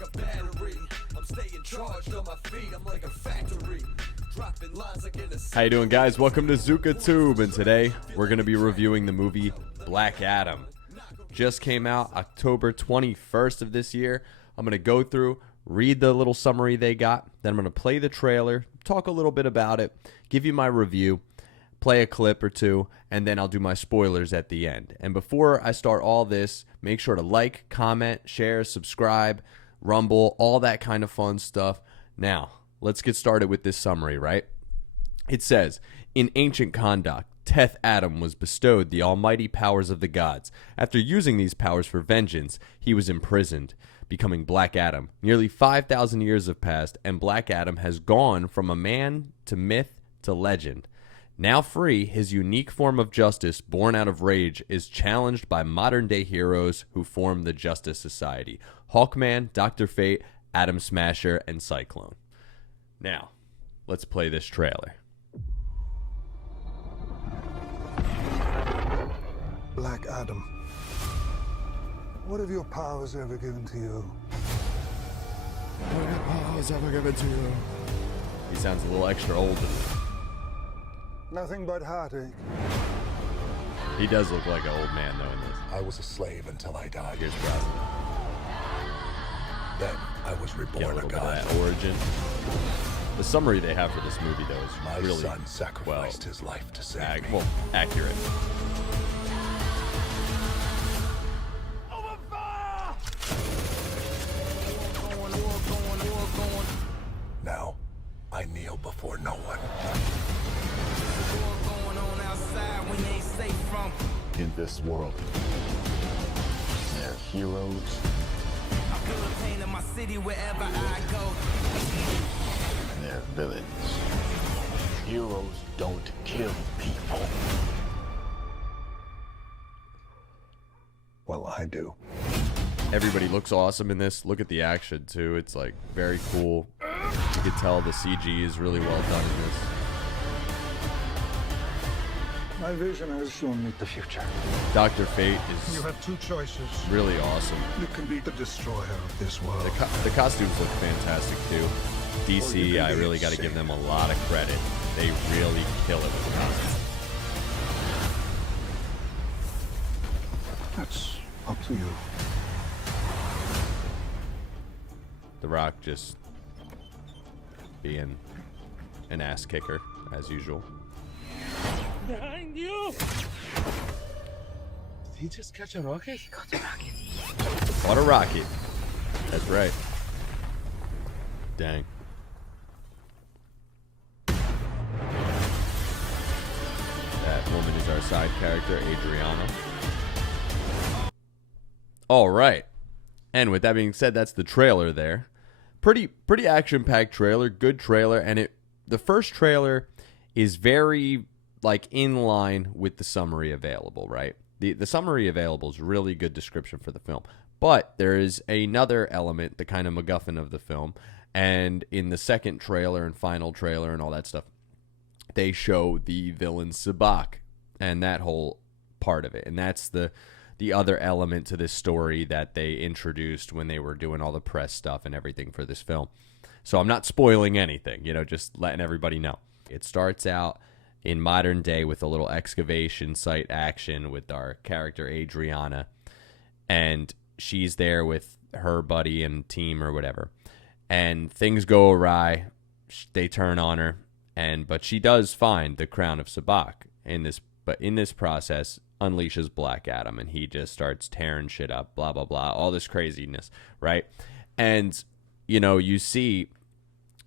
like a battery. I'm staying charged on my feet. I'm like a factory. Dropping lines like in a... How you doing, guys? Welcome to Zuka Tube, and today we're going to be reviewing the movie Black Adam. Just came out October 21st of this year. I'm going to go through, read the little summary they got, then I'm going to play the trailer, talk a little bit about it, give you my review, play a clip or two, and then I'll do my spoilers at the end. And before I start all this, make sure to like, comment, share, subscribe, Rumble, all that kind of fun stuff. Now, let's get started with this summary, right? It says, in ancient Kahndaq, Teth Adam was bestowed the almighty powers of the gods. After using these powers for vengeance, he was imprisoned, becoming Black Adam. Nearly 5,000 years have passed, and Black Adam has gone from a man to myth to legend. Now free, his unique form of justice, born out of rage, is challenged by modern-day heroes who form the Justice Society. Hawkman, Dr. Fate, Atom Smasher, and Cyclone. Now, let's play this trailer. Black Adam, what have your powers ever given to you? What have powers ever given to you? He sounds a little extra old. Nothing but heartache. He does look like an old man, though, in this. I was a slave until I died. Here's President. Then I was Get a reborn a little bit of god. that origin. The summary they have for this movie, though, is My really son sacrificed his life to save me. accurate. Now, I kneel before no one. In this world, there are heroes and there are villains. Heroes don't kill people. Well, I do. Everybody looks awesome in this. Look at the action, too. It's, like, very cool. You can tell the CG is really well done in this. My vision has shown me the future. Dr. Fate You is have two choices. really awesome. You can be the destroyer of this world. The costumes look fantastic, too. DC, I really got to give them a lot of credit. They really kill it with the costumes. That's up to you. The Rock just being an ass kicker, as usual. Behind you! Did he just catch a rocket? Caught a rocket. That's right. Dang. That woman is our side character, Adriana. All right. And with that being said, that's the trailer there. Pretty action-packed trailer, good trailer, and the first trailer is very like in line with the summary available, right? The summary available is really good description for the film. But there is another element, the kind of MacGuffin of the film, and in the second trailer and final trailer and all that stuff, they show the villain Sabbac and that whole part of it. And that's the other element to this story that they introduced when they were doing all the press stuff and everything for this film. So I'm not spoiling anything, just letting everybody know. It starts out in modern day with a little excavation site action with our character Adriana, and she's there with her buddy and team or whatever, and things go awry. They turn on her, but she does find the crown of Sabbac in this process unleashes Black Adam, and he just starts tearing shit up, blah blah blah, all this craziness, right? And you see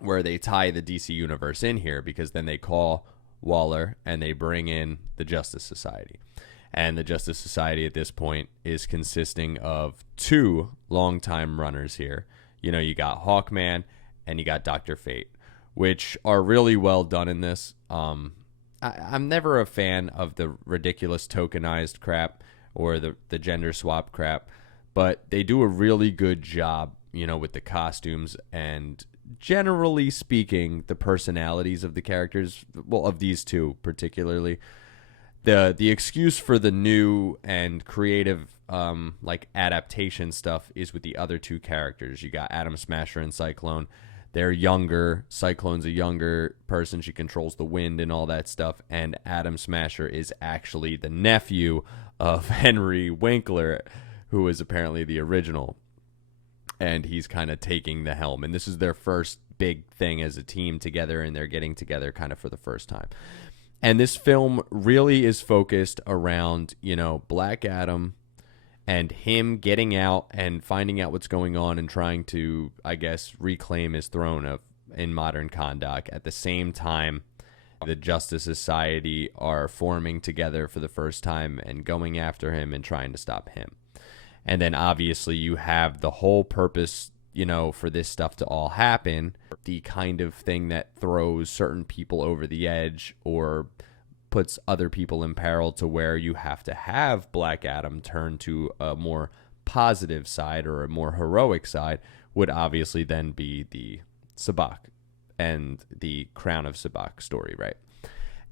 where they tie the DC universe in here, because then they call Waller and they bring in the Justice Society. And the Justice Society at this point is consisting of two longtime runners here. You got Hawkman and you got Dr. Fate, which are really well done in this. I'm never a fan of the ridiculous tokenized crap or the gender swap crap, but they do a really good job, with the costumes and generally speaking, the personalities of the characters, well, of these two particularly. The excuse for the new and creative like adaptation stuff is with the other two characters. You got Atom Smasher and Cyclone. They're younger. Cyclone's a younger person. She controls the wind and all that stuff. And Atom Smasher is actually the nephew of Henry Winkler, who is apparently the original. And he's kind of taking the helm. And this is their first big thing as a team together, and they're getting together kind of for the first time. And this film really is focused around, Black Adam and him getting out and finding out what's going on and trying to, I guess, reclaim his throne in modern Kahndaq. At the same time, the Justice Society are forming together for the first time and going after him and trying to stop him. And then obviously you have the whole purpose, for this stuff to all happen, the kind of thing that throws certain people over the edge or puts other people in peril to where you have to have Black Adam turn to a more positive side or a more heroic side would obviously then be the Sabbac and the Crown of Sabbac story, right?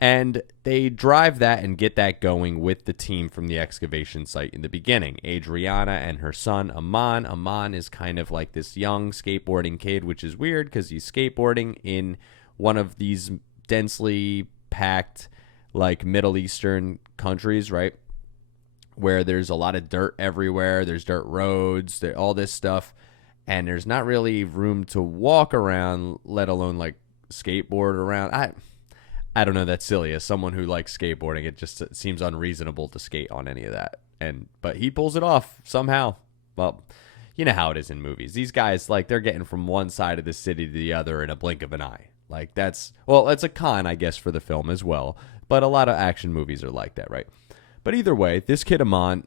And they drive that and get that going with the team from the excavation site in the beginning. Adriana and her son, Amon. Amon is kind of like this young skateboarding kid, which is weird because he's skateboarding in one of these densely packed, like, Middle Eastern countries, right? Where there's a lot of dirt everywhere. There's dirt roads, all this stuff. And there's not really room to walk around, let alone, like, skateboard around. I don't know, that's silly. As someone who likes skateboarding, it just seems unreasonable to skate on any of that. But he pulls it off somehow. Well, you know how it is in movies. These guys, like, they're getting from one side of the city to the other in a blink of an eye. Like, that's a con, I guess, for the film as well. But a lot of action movies are like that, right? But either way, this kid Amon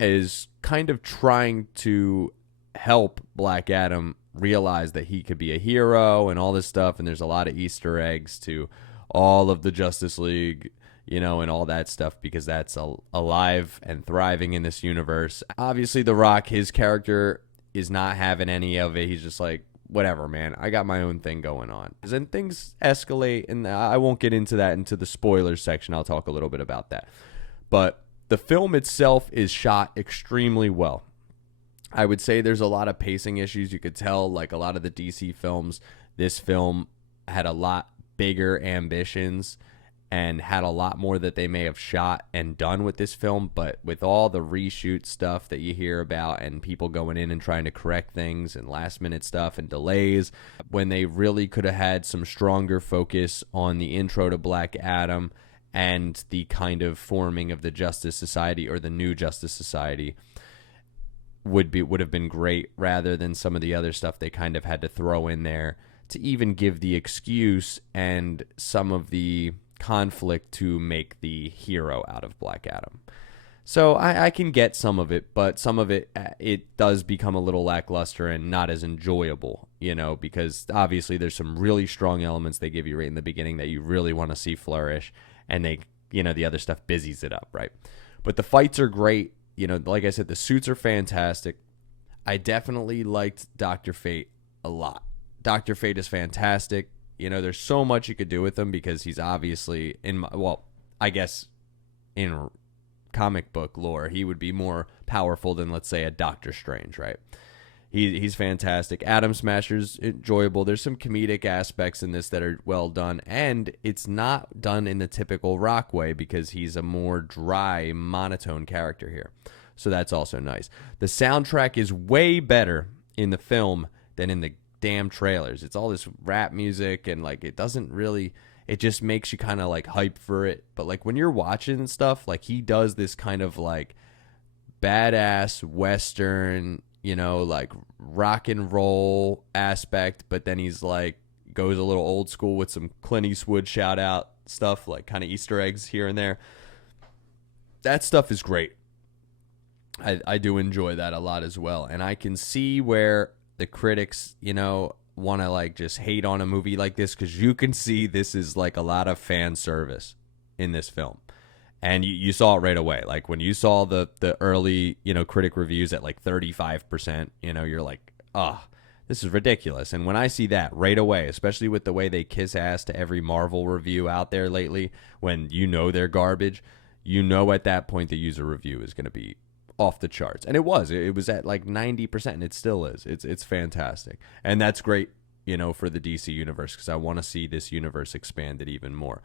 is kind of trying to help Black Adam realize that he could be a hero and all this stuff. And there's a lot of Easter eggs to all of the Justice League, and all that stuff, because that's alive and thriving in this universe. Obviously, The Rock, his character is not having any of it. He's just like, whatever, man, I got my own thing going on. And things escalate, and I won't get into that into the spoilers section. I'll talk a little bit about that. But the film itself is shot extremely well. I would say there's a lot of pacing issues. You could tell, like a lot of the DC films, this film had a lot bigger ambitions and had a lot more that they may have shot and done with this film. But with all the reshoot stuff that you hear about and people going in and trying to correct things and last minute stuff and delays, when they really could have had some stronger focus on the intro to Black Adam and the kind of forming of the Justice Society, or the new Justice Society, would have been great, rather than some of the other stuff they kind of had to throw in there to even give the excuse and some of the conflict to make the hero out of Black Adam. So I can get some of it, but some of it does become a little lackluster and not as enjoyable, because obviously there's some really strong elements they give you right in the beginning that you really want to see flourish, and they, the other stuff busies it up, right? But the fights are great. Like I said, the suits are fantastic. I definitely liked Dr. Fate a lot. Dr. Fate is fantastic. There's so much you could do with him, because he's obviously I guess in comic book lore, he would be more powerful than, let's say, a Doctor Strange, right? He's fantastic. Atom Smasher's enjoyable. There's some comedic aspects in this that are well done, and it's not done in the typical Rock way, because he's a more dry, monotone character here. So that's also nice. The soundtrack is way better in the film than in the damn trailers. It's all this rap music, and like it just makes you kind of like hype for it. But like when you're watching stuff, like he does this kind of like badass Western, like rock and roll aspect, but then he's like goes a little old school with some Clint Eastwood shout out stuff, like kind of Easter eggs here and there. That stuff is great. I do enjoy that a lot as well. And I can see where the critics, want to like just hate on a movie like this, because you can see this is like a lot of fan service in this film. And you saw it right away. Like when you saw the early, critic reviews at like 35%, you're like, oh, this is ridiculous. And when I see that right away, especially with the way they kiss ass to every Marvel review out there lately, when they're garbage, at that point the user review is going to be off the charts. And it was at like 90%, and it still is. It's fantastic. And that's great, you know, for the DC universe, because I want to see this universe expanded even more.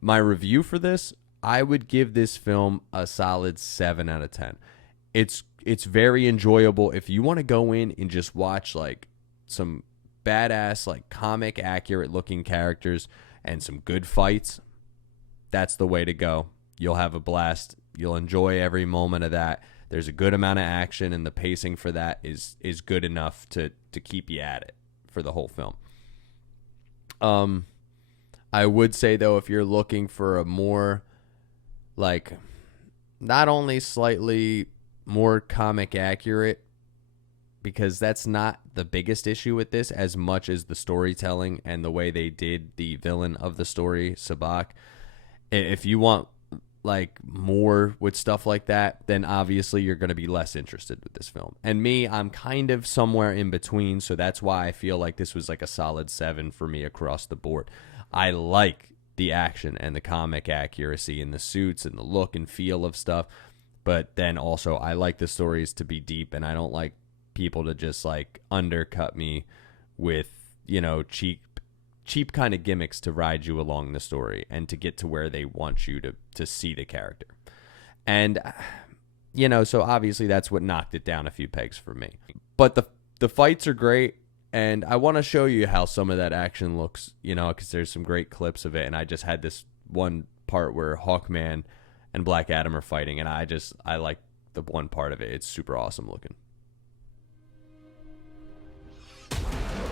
My review for this, I would give this film a solid 7 out of 10. It's very enjoyable. If you want to go in and just watch like some badass, like comic accurate looking characters and some good fights, that's the way to go. You'll have a blast. You'll enjoy every moment of that. There's a good amount of action, and the pacing for that is good enough to keep you at it for the whole film. I would say, though, if you're looking for a more, like, not only slightly more comic accurate, because that's not the biggest issue with this as much as the storytelling and the way they did the villain of the story, Sabbac. If you want like more with stuff like that, then obviously you're going to be less interested with this film. And me, I'm kind of somewhere in between, so that's why I feel like this was like a solid 7 for me across the board. I like the action and the comic accuracy and the suits and the look and feel of stuff, but then also I like the stories to be deep, and I don't like people to just like undercut me with, you know, cheap kind of gimmicks to ride you along the story and to get to where they want you to see the character. And, you know, so obviously that's what knocked it down a few pegs for me. But the fights are great, and I want to show you how some of that action looks, you know, because there's some great clips of it, and I just had this one part where Hawkman and Black Adam are fighting, and I like the one part of it. It's super awesome looking.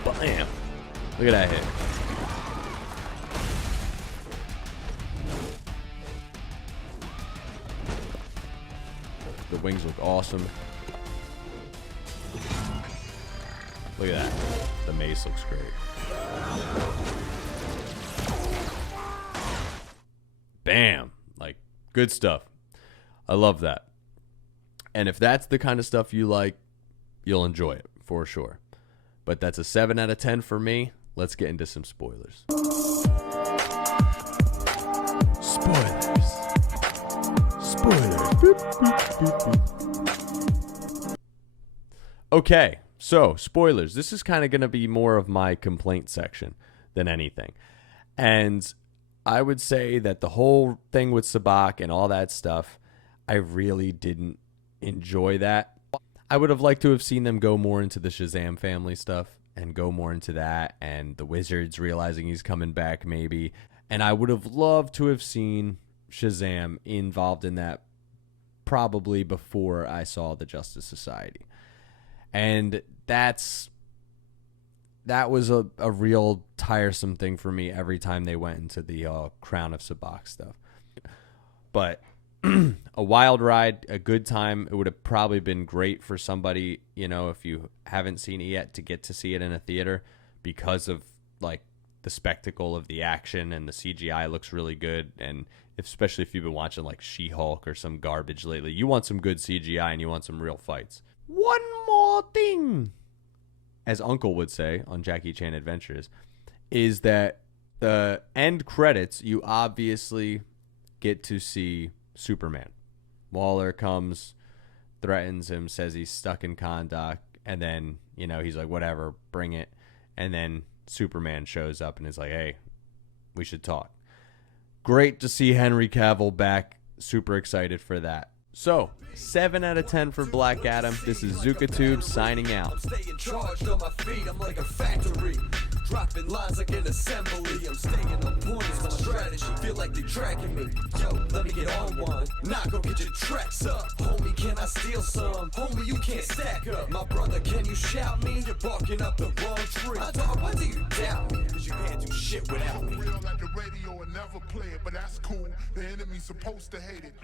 Bam! Look at that hit. The wings look awesome. Look at that. The mace looks great. Bam! Like, good stuff. I love that. And if that's the kind of stuff you like, you'll enjoy it for sure. But that's a 7 out of 10 for me. Let's get into some spoilers. Spoilers. Boop, boop, boop, boop. Okay, so spoilers. This is kind of going to be more of my complaint section than anything. And I would say that the whole thing with Sabbac and all that stuff, I really didn't enjoy that. I would have liked to have seen them go more into the Shazam family stuff and go more into that, and the Wizards realizing he's coming back maybe. And I would have loved to have seen Shazam involved in that probably before I saw the Justice Society. And that was a real tiresome thing for me every time they went into the Crown of Sabbac stuff. But a wild ride, a good time. It would have probably been great for somebody, you know, if you haven't seen it yet, to get to see it in a theater, because of like the spectacle of the action, and the CGI looks really good. And especially if you've been watching like She-Hulk or some garbage lately, you want some good CGI and you want some real fights. One more thing, as Uncle would say on Jackie Chan Adventures, is that the end credits, you obviously get to see Superman. Waller comes, threatens him, says he's stuck in Kahndaq, and then, you know, he's like, whatever, bring it. And then Superman shows up and is like, hey, we should talk. Great to see Henry Cavill back. Super excited for that. So, 7 out of 10 for Black Adam. This is ZukaTube signing out. I'm staying charged on my feet, I'm like a factory. Dropping lines like an assembly. I'm staying on point, it's my strategy. Feel like they tracking me. Yo, let me get on one. Nah, go get your tracks up. Homie, can I steal some? Homie, you can't stack up. My brother, can you shout me? You're barking up the wrong tree. My dog, why do you doubt me? Cause you can't do shit without me. Real like the radio and never play it, but that's cool. The enemy's supposed to hate it.